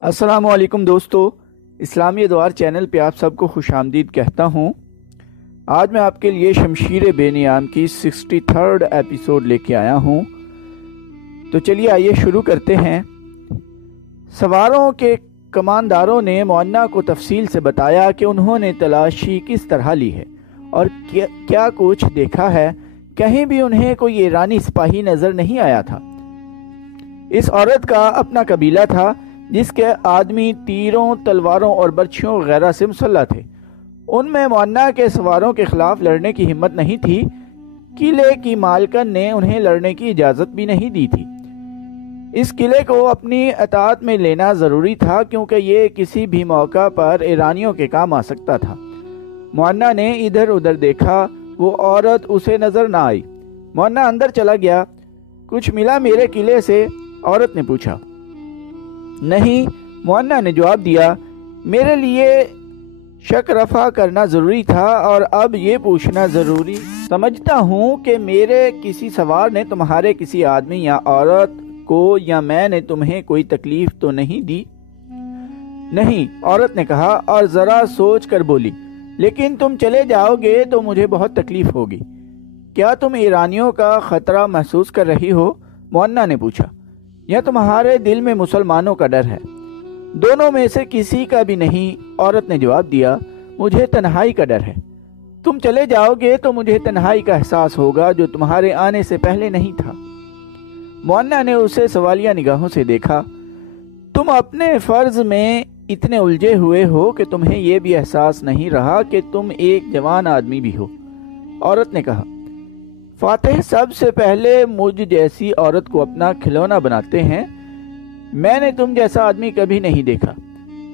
السلام علیکم دوستو، اسلامی ادوار چینل پہ آپ سب کو خوش آمدید کہتا ہوں۔ آج میں آپ کے لیے شمشیر بے نیام کی 63rd ایپیسوڈ لے کے آیا ہوں۔ تو چلیے آئیے شروع کرتے ہیں۔ سواروں کے کمانداروں نے معنیٰ کو تفصیل سے بتایا کہ انہوں نے تلاشی کس طرح لی ہے اور کیا کچھ دیکھا ہے۔ کہیں بھی انہیں کوئی ایرانی سپاہی نظر نہیں آیا تھا۔ اس عورت کا اپنا قبیلہ تھا جس کے آدمی تیروں، تلواروں اور برچھیوں وغیرہ سے مسلح تھے۔ ان میں معنیٰ کے سواروں کے خلاف لڑنے کی ہمت نہیں تھی۔ قلعے کی مالکن نے انہیں لڑنے کی اجازت بھی نہیں دی تھی۔ اس قلعے کو اپنی اطاعت میں لینا ضروری تھا کیونکہ یہ کسی بھی موقع پر ایرانیوں کے کام آ سکتا تھا۔ معنیٰ نے ادھر ادھر دیکھا، وہ عورت اسے نظر نہ آئی۔ معنیٰ اندر چلا گیا۔ کچھ ملا میرے قلعے سے؟ عورت نے پوچھا۔ نہیں، معنیٰ نے جواب دیا۔ میرے لیے شک رفع کرنا ضروری تھا اور اب یہ پوچھنا ضروری سمجھتا ہوں کہ میرے کسی سوار نے تمہارے کسی آدمی یا عورت کو یا میں نے تمہیں کوئی تکلیف تو نہیں دی؟ نہیں، عورت نے کہا اور ذرا سوچ کر بولی، لیکن تم چلے جاؤ گے تو مجھے بہت تکلیف ہوگی۔ کیا تم ایرانیوں کا خطرہ محسوس کر رہی ہو؟ معنیٰ نے پوچھا، یا تمہارے دل میں مسلمانوں کا ڈر ہے؟ دونوں میں سے کسی کا بھی نہیں، عورت نے جواب دیا۔ مجھے تنہائی کا ڈر ہے۔ تم چلے جاؤ گے تو مجھے تنہائی کا احساس ہوگا جو تمہارے آنے سے پہلے نہیں تھا۔ معنیٰ نے اسے سوالیہ نگاہوں سے دیکھا۔ تم اپنے فرض میں اتنے الجھے ہوئے ہو کہ تمہیں یہ بھی احساس نہیں رہا کہ تم ایک جوان آدمی بھی ہو، عورت نے کہا۔ فاتح سب سے پہلے مجھ جیسی عورت کو اپنا کھلونا بناتے ہیں۔ میں نے تم جیسا آدمی کبھی نہیں دیکھا۔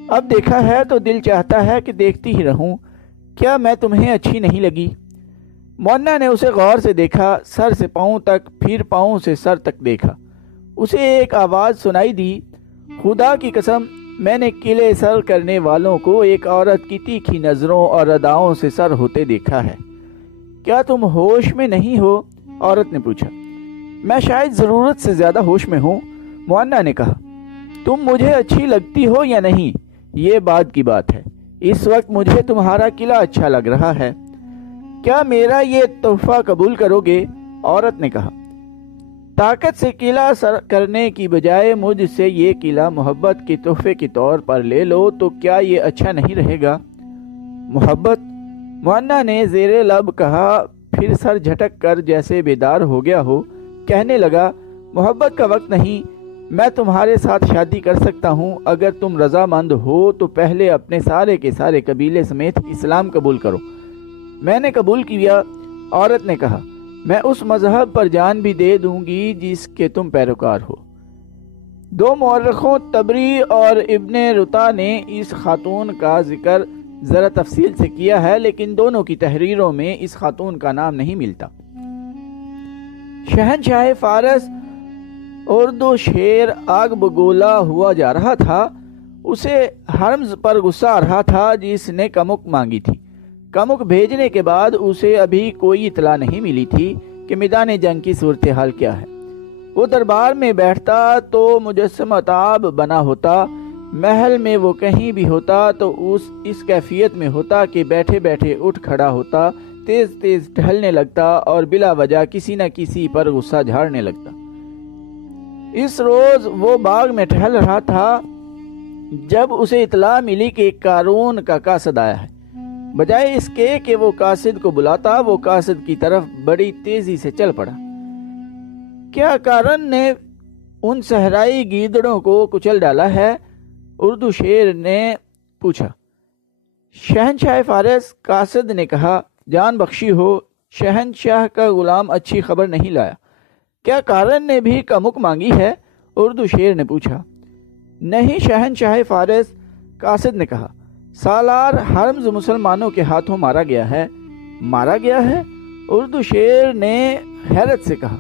اب دیکھا ہے تو دل چاہتا ہے کہ دیکھتی ہی رہوں۔ کیا میں تمہیں اچھی نہیں لگی؟ معنیٰ نے اسے غور سے دیکھا، سر سے پاؤں تک، پھر پاؤں سے سر تک دیکھا۔ اسے ایک آواز سنائی دی، خدا کی قسم، میں نے قلعے سر کرنے والوں کو ایک عورت کی تیکھی نظروں اور اداؤں سے سر ہوتے دیکھا ہے۔ کیا تم ہوش میں نہیں ہو؟ عورت نے پوچھا۔ میں شاید ضرورت سے زیادہ ہوش میں ہوں، معنیٰ نے کہا۔ تم مجھے اچھی لگتی ہو یا نہیں، یہ بعد کی بات ہے۔ اس وقت مجھے تمہارا قلعہ اچھا لگ رہا ہے۔ کیا میرا یہ تحفہ قبول کرو گے؟ عورت نے کہا۔ طاقت سے قلعہ سر کرنے کی بجائے مجھ سے یہ قلعہ محبت کے تحفے کے طور پر لے لو تو کیا یہ اچھا نہیں رہے گا؟ محبت؟ معنیٰ نے زیر لب کہا، پھر سر جھٹک کر جیسے بیدار ہو گیا ہو کہنے لگا، محبت کا وقت نہیں۔ میں تمہارے ساتھ شادی کر سکتا ہوں۔ اگر تم رضامند ہو تو پہلے اپنے سارے کے سارے قبیلے سمیت اسلام قبول کرو۔ میں نے قبول کیا، عورت نے کہا۔ میں اس مذہب پر جان بھی دے دوں گی جس کے تم پیروکار ہو۔ دو مورخوں طبری اور ابن رتا نے اس خاتون کا ذکر ذرا تفصیل سے کیا ہے، لیکن دونوں کی تحریروں میں اس خاتون کا نام نہیں ملتا۔ شہنشاہ فارس اردو شیر آگ بگولا ہوا جا رہا تھا۔ اسے ہرمز پر غصہ آ رہا تھا جس نے کمک مانگی تھی۔ کمک بھیجنے کے بعد اسے ابھی کوئی اطلاع نہیں ملی تھی کہ میدان جنگ کی صورتحال کیا ہے۔ وہ دربار میں بیٹھتا تو مجسمہ تاب بنا ہوتا، محل میں وہ کہیں بھی ہوتا تو اس کیفیت میں ہوتا کہ بیٹھے بیٹھے اٹھ کھڑا ہوتا، تیز تیز ٹہلنے لگتا اور بلا وجہ کسی نہ کسی پر غصہ جھاڑنے لگتا۔ اس روز وہ باغ میں ٹہل رہا تھا جب اسے اطلاع ملی کہ ایک قارون کا قاصد آیا ہے۔ بجائے اس کے کہ وہ قاصد کو بلاتا، وہ قاصد کی طرف بڑی تیزی سے چل پڑا۔ کیا قارون نے ان صحرائی گیدڑوں کو کچل ڈالا ہے؟ اردو شیر نے پوچھا۔ شہنشاہ فارس، قاصد نے کہا، جان بخشی ہو، شہنشاہ کا غلام اچھی خبر نہیں لایا۔ کیا قارون نے بھی کمک مانگی ہے؟ اردو شیر نے پوچھا۔ نہیں شہنشاہ فارس، قاصد نے کہا، سالار ہرمز مسلمانوں کے ہاتھوں مارا گیا ہے۔ مارا گیا ہے؟ اردو شیر نے حیرت سے کہا۔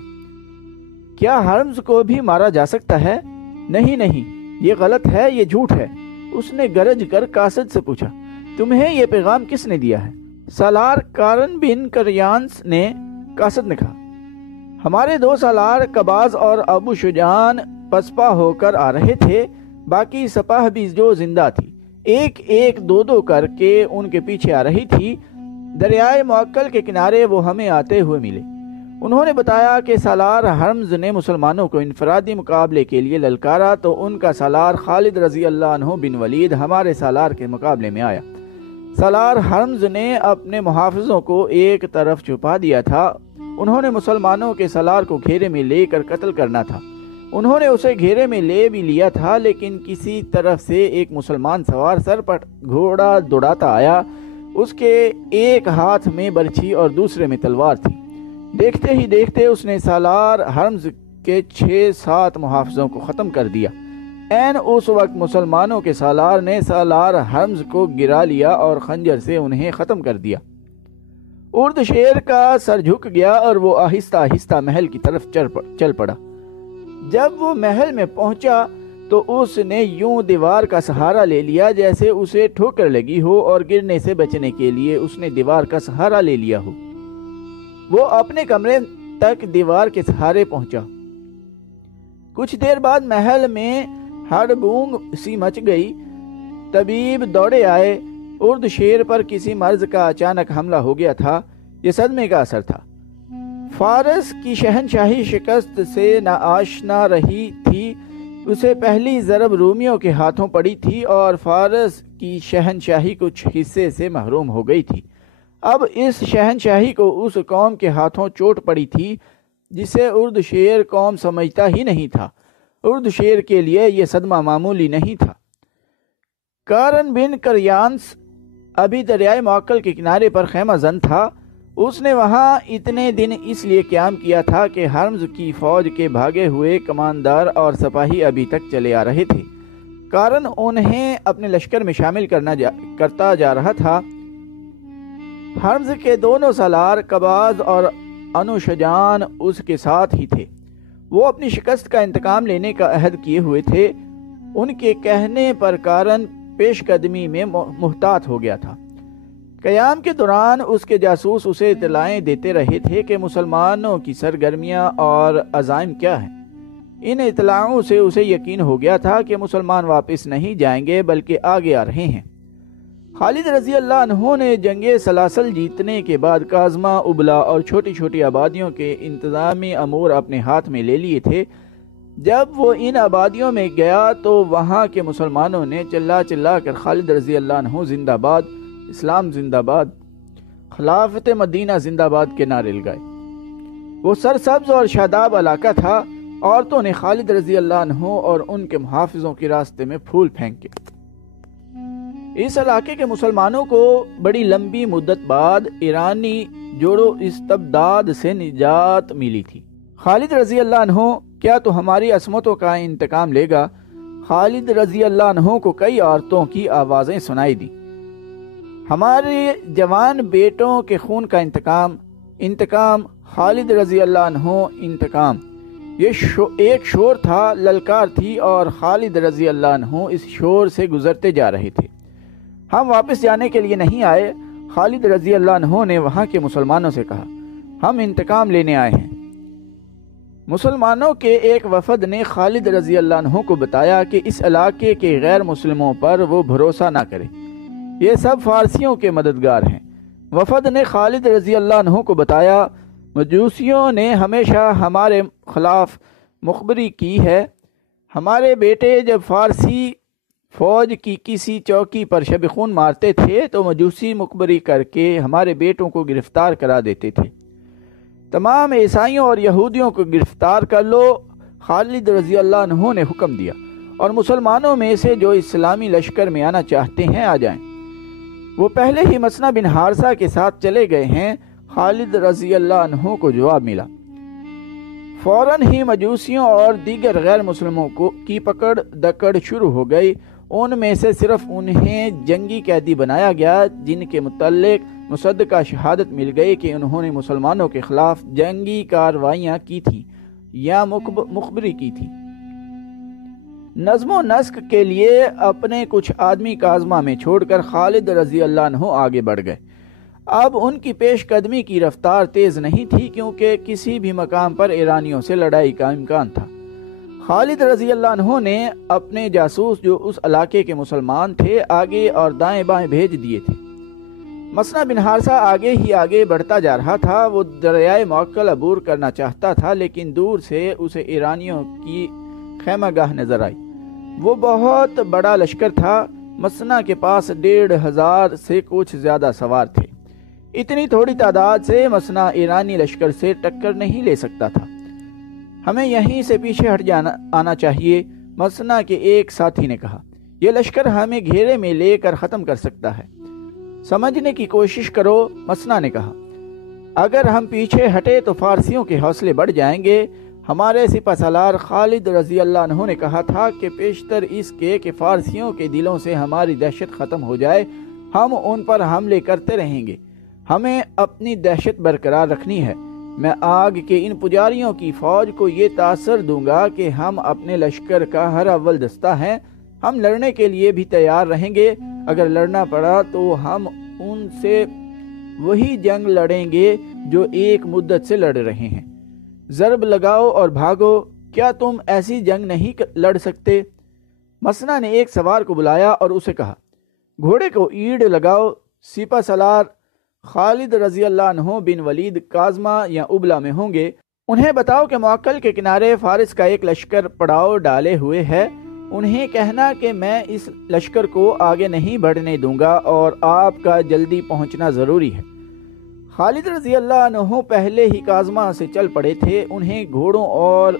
کیا ہرمز کو بھی مارا جا سکتا ہے؟ نہیں نہیں، یہ غلط ہے، یہ جھوٹ ہے۔ اس نے گرج کر قاصد سے پوچھا، تمہیں یہ پیغام کس نے دیا ہے؟ سالار قارن بن کریانس نے، قاصد نے کہا۔ ہمارے دو سالار قباز اور ابو شجان پسپا ہو کر آ رہے تھے۔ باقی سپاہ بھی جو زندہ تھی ایک ایک دو دو کر کے ان کے پیچھے آ رہی تھی۔ دریائے معقل کے کنارے وہ ہمیں آتے ہوئے ملے۔ انہوں نے بتایا کہ سالار ہرمز نے مسلمانوں کو انفرادی مقابلے کے لیے للکارا تو ان کا سالار خالد رضی اللہ عنہ بن ولید ہمارے سالار کے مقابلے میں آیا۔ سالار ہرمز نے اپنے محافظوں کو ایک طرف چھپا دیا تھا۔ انہوں نے مسلمانوں کے سالار کو گھیرے میں لے کر قتل کرنا تھا۔ انہوں نے اسے گھیرے میں لے بھی لیا تھا، لیکن کسی طرف سے ایک مسلمان سوار سر پر گھوڑا دوڑاتا آیا۔ اس کے ایک ہاتھ میں برچھی اور دوسرے میں تلوار تھی۔ دیکھتے ہی دیکھتے اس نے سالار ہرمز کے 6-7 محافظوں کو ختم کر دیا۔ عین اس وقت مسلمانوں کے سالار نے سالار ہرمز کو گرا لیا اور خنجر سے انہیں ختم کر دیا۔ ارد شیر کا سر جھک گیا اور وہ آہستہ آہستہ محل کی طرف چل پڑا۔ جب وہ محل میں پہنچا تو اس نے یوں دیوار کا سہارا لے لیا جیسے اسے ٹھوکر لگی ہو، اور گرنے سے بچنے کے لیے اس نے دیوار کا سہارا لے لیا ہو۔ وہ اپنے کمرے تک دیوار کے سہارے پہنچا۔ کچھ دیر بعد محل میں ہڑبونگ سی مچ گئی۔ طبیب دوڑے آئے۔ ارد شیر پر کسی مرض کا اچانک حملہ ہو گیا تھا۔ یہ صدمے کا اثر تھا۔ فارس کی شہنشاہی شکست سے ناآشنا رہی تھی۔ اسے پہلی ضرب رومیوں کے ہاتھوں پڑی تھی اور فارس کی شہنشاہی کچھ حصے سے محروم ہو گئی تھی۔ اب اس شہنشاہی کو اس قوم کے ہاتھوں چوٹ پڑی تھی جسے ارد شیر قوم سمجھتا ہی نہیں تھا۔ ارد شیر کے لیے یہ صدمہ معمولی نہیں تھا۔ کارن بن کریانس ابھی دریائے معقل کے کنارے پر خیمہ زن تھا۔ اس نے وہاں اتنے دن اس لیے قیام کیا تھا کہ ہرمز کی فوج کے بھاگے ہوئے کماندار اور سپاہی ابھی تک چلے آ رہے تھے۔ کارن انہیں اپنے لشکر میں شامل کرتا جا رہا تھا۔ ہرمز کے دونوں سالار قباز اور انوشجان اس کے ساتھ ہی تھے۔ وہ اپنی شکست کا انتقام لینے کا عہد کیے ہوئے تھے۔ ان کے کہنے پر کارن پیش قدمی میں محتاط ہو گیا تھا۔ قیام کے دوران اس کے جاسوس اسے اطلاعیں دیتے رہے تھے کہ مسلمانوں کی سرگرمیاں اور عزائم کیا ہیں۔ ان اطلاعوں سے اسے یقین ہو گیا تھا کہ مسلمان واپس نہیں جائیں گے بلکہ آگے آ رہے ہیں۔ خالد رضی اللہ عنہ نے جنگ سلاسل جیتنے کے بعد کاظمہ، ابلا اور چھوٹی چھوٹی آبادیوں کے انتظامی امور اپنے ہاتھ میں لے لیے تھے۔ جب وہ ان آبادیوں میں گیا تو وہاں کے مسلمانوں نے چلا چلا کر خالد رضی اللہ عنہ زندہ باد، اسلام زندہ باد، خلافت مدینہ زندہ باد کے نعرے لگائے۔ وہ سرسبز اور شاداب علاقہ تھا۔ عورتوں نے خالد رضی اللہ عنہ اور ان کے محافظوں کے راستے میں پھول پھینکے۔ اس علاقے کے مسلمانوں کو بڑی لمبی مدت بعد ایرانی جوڑو استبداد سے نجات ملی تھی۔ خالد رضی اللہ عنہ، کیا تو ہماری عصمتوں کا انتقام لے گا؟ خالد رضی اللہ عنہ کو کئی عورتوں کی آوازیں سنائی دی۔ ہمارے جوان بیٹوں کے خون کا انتقام، خالد رضی اللہ عنہ انتقام۔ یہ ایک شور تھا، للکار تھی، اور خالد رضی اللہ عنہ اس شور سے گزرتے جا رہے تھے۔ ہم واپس جانے کے لیے نہیں آئے، خالد رضی اللہ عنہ نے وہاں کے مسلمانوں سے کہا، ہم انتقام لینے آئے ہیں۔ مسلمانوں کے ایک وفد نے خالد رضی اللہ عنہ کو بتایا کہ اس علاقے کے غیر مسلموں پر وہ بھروسہ نہ کرے، یہ سب فارسیوں کے مددگار ہیں۔ وفد نے خالد رضی اللہ عنہ کو بتایا، مجوسیوں نے ہمیشہ ہمارے خلاف مخبری کی ہے۔ ہمارے بیٹے جب فارسی فوج کی کسی چوکی پر شب خون مارتے تھے تو مجوسی مخبری کر کے ہمارے بیٹوں کو گرفتار کرا دیتے تھے۔ تمام عیسائیوں اور یہودیوں کو گرفتار کر لو، خالد رضی اللہ عنہ نے حکم دیا، اور مسلمانوں میں سے جو اسلامی لشکر میں آنا چاہتے ہیں آ جائیں۔ وہ پہلے ہی مسنہ بن حارثہ کے ساتھ چلے گئے ہیں۔ خالد رضی اللہ عنہ کو جواب ملا۔ فوراً ہی مجوسیوں اور دیگر غیر مسلموں کی پکڑ دکڑ شروع ہو گئی۔ ان میں سے صرف انہیں جنگی قیدی بنایا گیا جن کے متعلق مصدقہ شہادت مل گئی کہ انہوں نے مسلمانوں کے خلاف جنگی کارروائیاں کی تھی یا مخبری کی تھی۔ نظم و نسق کے لیے اپنے کچھ آدمی کاظمہ میں چھوڑ کر خالد رضی اللہ عنہ آگے بڑھ گئے۔ اب ان کی پیش قدمی کی رفتار تیز نہیں تھی کیونکہ کسی بھی مقام پر ایرانیوں سے لڑائی کا امکان تھا۔ خالد رضی اللہ عنہ نے اپنے جاسوس جو اس علاقے کے مسلمان تھے آگے اور دائیں بائیں بھیج دیے تھے۔ مسنہ بن حارثہ آگے ہی آگے بڑھتا جا رہا تھا۔ وہ دریائے معقل عبور کرنا چاہتا تھا، لیکن دور سے اسے ایرانیوں کی خیمہ گاہ نظر آئی۔ وہ بہت بڑا لشکر تھا۔ مسنہ کے پاس 1500 سے کچھ زیادہ سوار تھے۔ اتنی تھوڑی تعداد سے مسنہ ایرانی لشکر سے ٹکر نہیں لے سکتا تھا۔ ہمیں یہیں سے پیچھے ہٹ آنا چاہیے، مسنہ کے ایک ساتھی نے کہا۔ یہ لشکر ہمیں گھیرے میں لے کر ختم کر سکتا ہے۔ سمجھنے کی کوشش کرو، مسنہ نے کہا۔ اگر ہم پیچھے ہٹے تو فارسیوں کے حوصلے بڑھ جائیں گے۔ ہمارے سپہ سالار خالد رضی اللہ عنہ نے کہا تھا کہ پیشتر اس کے کہ فارسیوں کے دلوں سے ہماری دہشت ختم ہو جائے، ہم ان پر حملے کرتے رہیں گے۔ ہمیں اپنی دہشت برقرار رکھنی ہے۔ میں آگ کے ان پجاریوں کی فوج کو یہ تاثر دوں گا کہ ہم اپنے لشکر کا ہر اول دستہ ہیں۔ ہم لڑنے کے لیے بھی تیار رہیں گے۔ اگر لڑنا پڑا تو ہم ان سے وہی جنگ لڑیں گے جو ایک مدت سے لڑ رہے ہیں۔ ضرب لگاؤ اور بھاگو، کیا تم ایسی جنگ نہیں لڑ سکتے؟ مسنہ نے ایک سوار کو بلایا اور اسے کہا، گھوڑے کو ایڑ لگاؤ۔ سپہ سالار خالد رضی اللہ عنہ بن ولید کاظمہ یا ابلا میں ہوں گے۔ انہیں بتاؤ کہ معقل کے کنارے فارس کا ایک لشکر پڑاؤ ڈالے ہوئے ہے۔ انہیں کہنا کہ میں اس لشکر کو آگے نہیں بڑھنے دوں گا اور آپ کا جلدی پہنچنا ضروری ہے۔ خالد رضی اللہ عنہ پہلے ہی کاظمہ سے چل پڑے تھے۔ انہیں گھوڑوں اور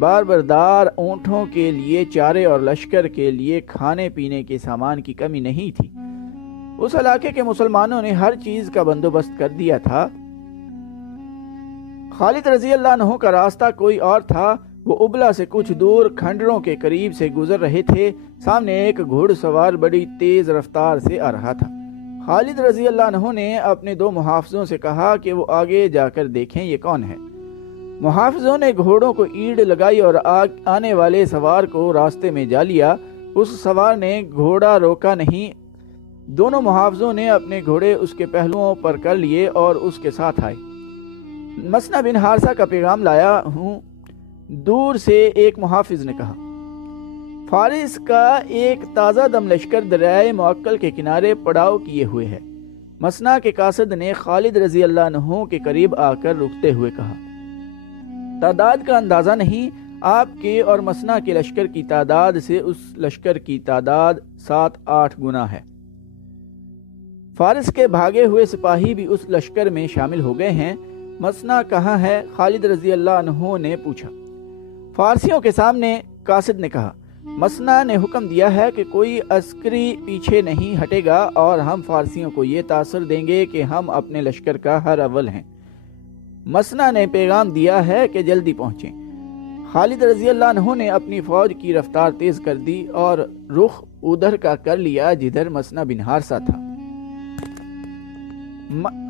باربردار اونٹوں کے لیے چارے اور لشکر کے لیے کھانے پینے کے سامان کی کمی نہیں تھی۔ اس علاقے کے مسلمانوں نے ہر چیز کا بندوبست کر دیا تھا۔ خالد رضی اللہ عنہ کا راستہ کوئی اور تھا۔ وہ ابلا سے کچھ دور کھنڈروں کے قریب سے گزر رہے تھے۔ سامنے ایک گھوڑ سوار بڑی تیز رفتار سے آ رہا تھا۔ خالد رضی اللہ عنہ نے اپنے 2 محافظوں سے کہا کہ وہ آگے جا کر دیکھیں یہ کون ہے۔ محافظوں نے گھوڑوں کو ایڑ لگائی اور آنے والے سوار کو راستے میں جا لیا۔ اس سوار نے گھوڑا روکا نہیں۔ دونوں محافظوں نے اپنے گھوڑے اس کے پہلوؤں پر کر لیے اور اس کے ساتھ آئے۔ مسنہ بن حارثہ کا پیغام لایا ہوں، دور سے ایک محافظ نے کہا۔ فارس کا ایک تازہ دم لشکر دریائے معقل کے کنارے پڑاؤ کیے ہوئے ہے۔ مسنہ کے قاصد نے خالد رضی اللہ عنہ کے قریب آ کر رکتے ہوئے کہا، تعداد کا اندازہ نہیں، آپ کے اور مسنہ کے لشکر کی تعداد سے اس لشکر کی تعداد 7-8 گنا ہے۔ فارس کے بھاگے ہوئے سپاہی بھی اس لشکر میں شامل ہو گئے ہیں۔ مسنہ کہاں ہے؟ خالد رضی اللہ عنہ نے پوچھا۔ فارسیوں کے سامنے، قاصد نے کہا۔ مسنہ نے حکم دیا ہے کہ کوئی عسکری پیچھے نہیں ہٹے گا اور ہم فارسیوں کو یہ تاثر دیں گے کہ ہم اپنے لشکر کا ہر اول ہیں۔ مسنہ نے پیغام دیا ہے کہ جلدی پہنچیں۔ خالد رضی اللہ عنہ نے اپنی فوج کی رفتار تیز کر دی اور رخ ادھر کا کر لیا جدھر مسنہ بن حارثہ تھا۔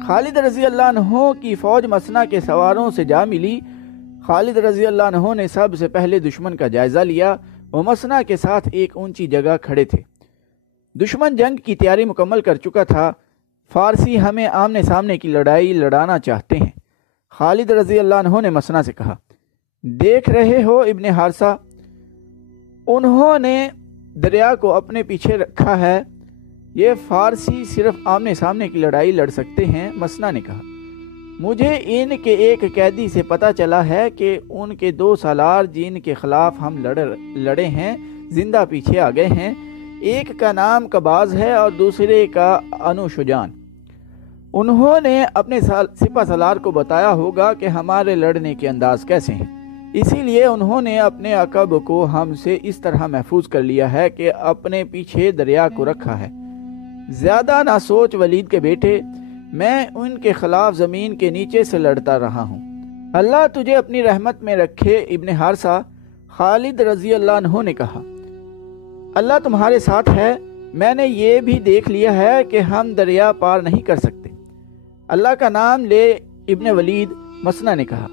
خالد رضی اللہ عنہ کی فوج مسنہ کے سواروں سے جا ملی۔ خالد رضی اللہ عنہ نے سب سے پہلے دشمن کا جائزہ لیا۔ وہ مسنہ کے ساتھ ایک اونچی جگہ کھڑے تھے۔ دشمن جنگ کی تیاری مکمل کر چکا تھا۔ فارسی ہمیں آمنے سامنے کی لڑائی لڑانا چاہتے ہیں۔ خالد رضی اللہ عنہ نے مسنہ سے کہا، دیکھ رہے ہو ابن حارثہ، انہوں نے دریا کو اپنے پیچھے رکھا ہے۔ یہ فارسی صرف آمنے سامنے کی لڑائی لڑ سکتے ہیں۔ مسنہ نے کہا، مجھے ان کے ایک قیدی سے پتہ چلا ہے کہ ان کے 2 سالار جن کے خلاف ہم لڑے ہیں زندہ پیچھے آ گئے ہیں۔ ایک کا نام قباز ہے اور دوسرے کا انوشجان۔ انہوں نے اپنے سپہ سالار کو بتایا ہوگا کہ ہمارے لڑنے کے انداز کیسے ہیں، اسی لیے انہوں نے اپنے عقب کو ہم سے اس طرح محفوظ کر لیا ہے کہ اپنے پیچھے دریا کو رکھا ہے۔ زیادہ نہ سوچ ولید کے بیٹے، میں ان کے خلاف زمین کے نیچے سے لڑتا رہا ہوں۔ اللہ تجھے اپنی رحمت میں رکھے ابن حارثہ، خالد رضی اللہ عنہ نے کہا۔ اللہ تمہارے ساتھ ہے، میں نے یہ بھی دیکھ لیا ہے کہ ہم دریا پار نہیں کر سکتے۔ اللہ کا نام لے ابن ولید، مسنہ نے کہا،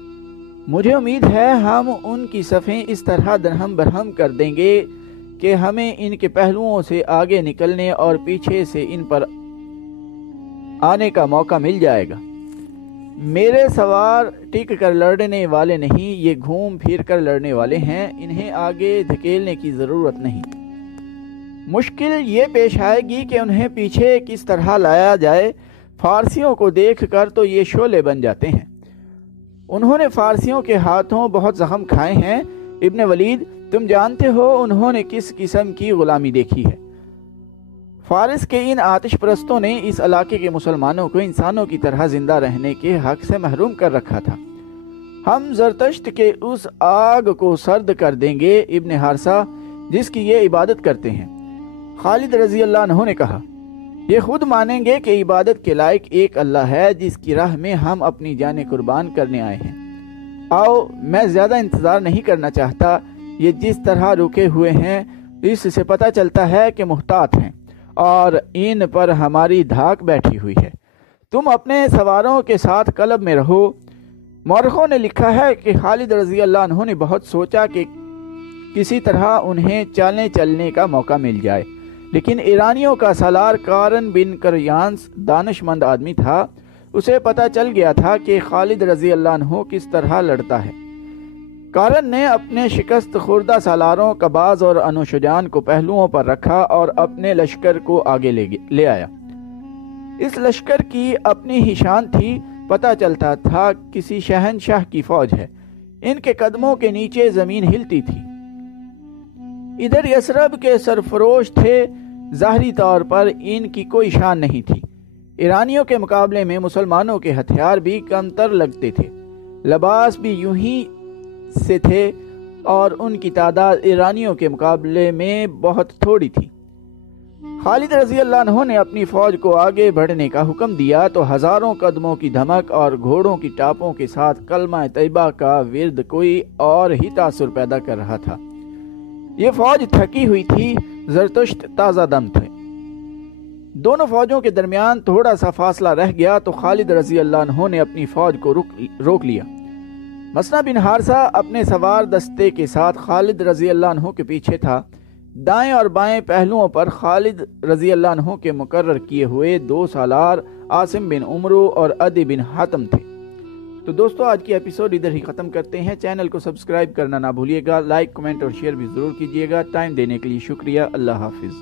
مجھے امید ہے ہم ان کی صفیں اس طرح درہم برہم کر دیں گے کہ ہمیں ان کے پہلوؤں سے آگے نکلنے اور پیچھے سے ان پر آنے کا موقع مل جائے گا۔ میرے سوار ٹک کر لڑنے والے نہیں، یہ گھوم پھر کر لڑنے والے ہیں، انہیں آگے دھکیلنے کی ضرورت نہیں۔ مشکل یہ پیش آئے گی کہ انہیں پیچھے کس طرح لایا جائے۔ فارسیوں کو دیکھ کر تو یہ شعلے بن جاتے ہیں۔ انہوں نے فارسیوں کے ہاتھوں بہت زخم کھائے ہیں۔ ابن ولید، تم جانتے ہو انہوں نے کس قسم کی غلامی دیکھی ہے۔ فارس کے ان آتش پرستوں نے اس علاقے کے مسلمانوں کو انسانوں کی طرح زندہ رہنے کے حق سے محروم کر رکھا تھا۔ ہم زرتشت کے اس آگ کو سرد کر دیں گے ابن حارثہ جس کی یہ عبادت کرتے ہیں۔ خالد رضی اللہ عنہ نے کہا، یہ خود مانیں گے کہ عبادت کے لائق ایک اللہ ہے جس کی راہ میں ہم اپنی جانیں قربان کرنے آئے ہیں۔ آؤ، میں زیادہ انتظار نہیں کرنا چاہتا۔ یہ جس طرح رکے ہوئے ہیں اس سے پتہ چلتا ہے کہ محتاط ہیں اور ان پر ہماری دھاک بیٹھی ہوئی ہے۔ تم اپنے سواروں کے ساتھ قلب میں رہو۔ مورخوں نے لکھا ہے کہ خالد رضی اللہ عنہ نے بہت سوچا کہ کسی طرح انہیں چالیں چلنے کا موقع مل جائے، لیکن ایرانیوں کا سالار قارن بن کریانس دانش مند آدمی تھا۔ اسے پتہ چل گیا تھا کہ خالد رضی اللہ عنہ کس طرح لڑتا ہے۔ قارن نے اپنے شکست خوردہ سالاروں قباز اور انوشجان کو پہلوؤں پر رکھا اور اپنے لشکر کو آگے لے آیا۔ اس لشکر کی اپنی ہی شان تھی، پتہ چلتا تھا کسی شہنشاہ کی فوج ہے۔ ان کے قدموں کے نیچے زمین ہلتی تھی۔ ادھر یثرب کے سرفروش تھے، ظاہری طور پر ان کی کوئی شان نہیں تھی۔ ایرانیوں کے مقابلے میں مسلمانوں کے ہتھیار بھی کمتر لگتے تھے، لباس بھی یوں ہی سے تھے اور ان کی تعداد ایرانیوں کے مقابلے میں بہت تھوڑی تھی۔ خالد رضی اللہ عنہ نے اپنی فوج کو آگے بڑھنے کا حکم دیا تو ہزاروں قدموں کی دھمک اور گھوڑوں کی ٹاپوں کے ساتھ کلمہ طیبہ کا ورد کوئی اور ہی تاثر پیدا کر رہا تھا۔ یہ فوج تھکی ہوئی تھی، زرتشت تازہ دم تھے۔ دونوں فوجوں کے درمیان تھوڑا سا فاصلہ رہ گیا تو خالد رضی اللہ عنہ نے اپنی فوج کو روک لیا۔ مسنا بن حارثہ اپنے سوار دستے کے ساتھ خالد رضی اللہ عنہ کے پیچھے تھا۔ دائیں اور بائیں پہلوؤں پر خالد رضی اللہ عنہ کے مقرر کیے ہوئے 2 سالار عاصم بن عمرو اور عدی بن حاتم تھے۔ تو دوستو، آج کی ایپیسوڈ ادھر ہی ختم کرتے ہیں۔ چینل کو سبسکرائب کرنا نہ بھولیے گا، لائک، کمنٹ اور شیئر بھی ضرور کیجیے گا۔ ٹائم دینے کے لیے شکریہ۔ اللہ حافظ۔